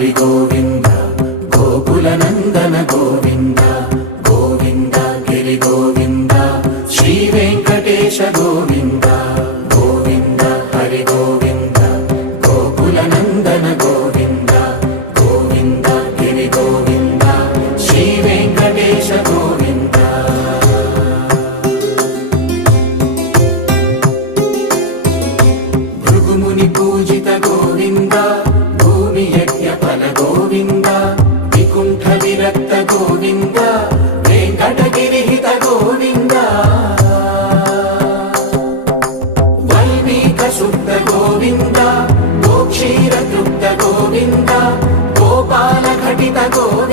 హరి గోవింద గోకుల నందన గోవింద గోవింద గిరి గోవింద శ్రీ వెంకటేశ గోవింద గోవింద హరి గోవింద గోకుల నందన గోవింద గోవింద గిరి గోవింద శ్రీ వెంకటేశ గోవింద భృగుముని పూజిత గోవింద భూమి యజ్ఞ ఫల గోవింద వికుంఠ విరక్త గోవింద వెంకటగిరిహిత గోవింద వల్మీక శుద్ధ గోవింద గోక్షీర తృప్త గోవింద గోపాల ఘటిత గోవింద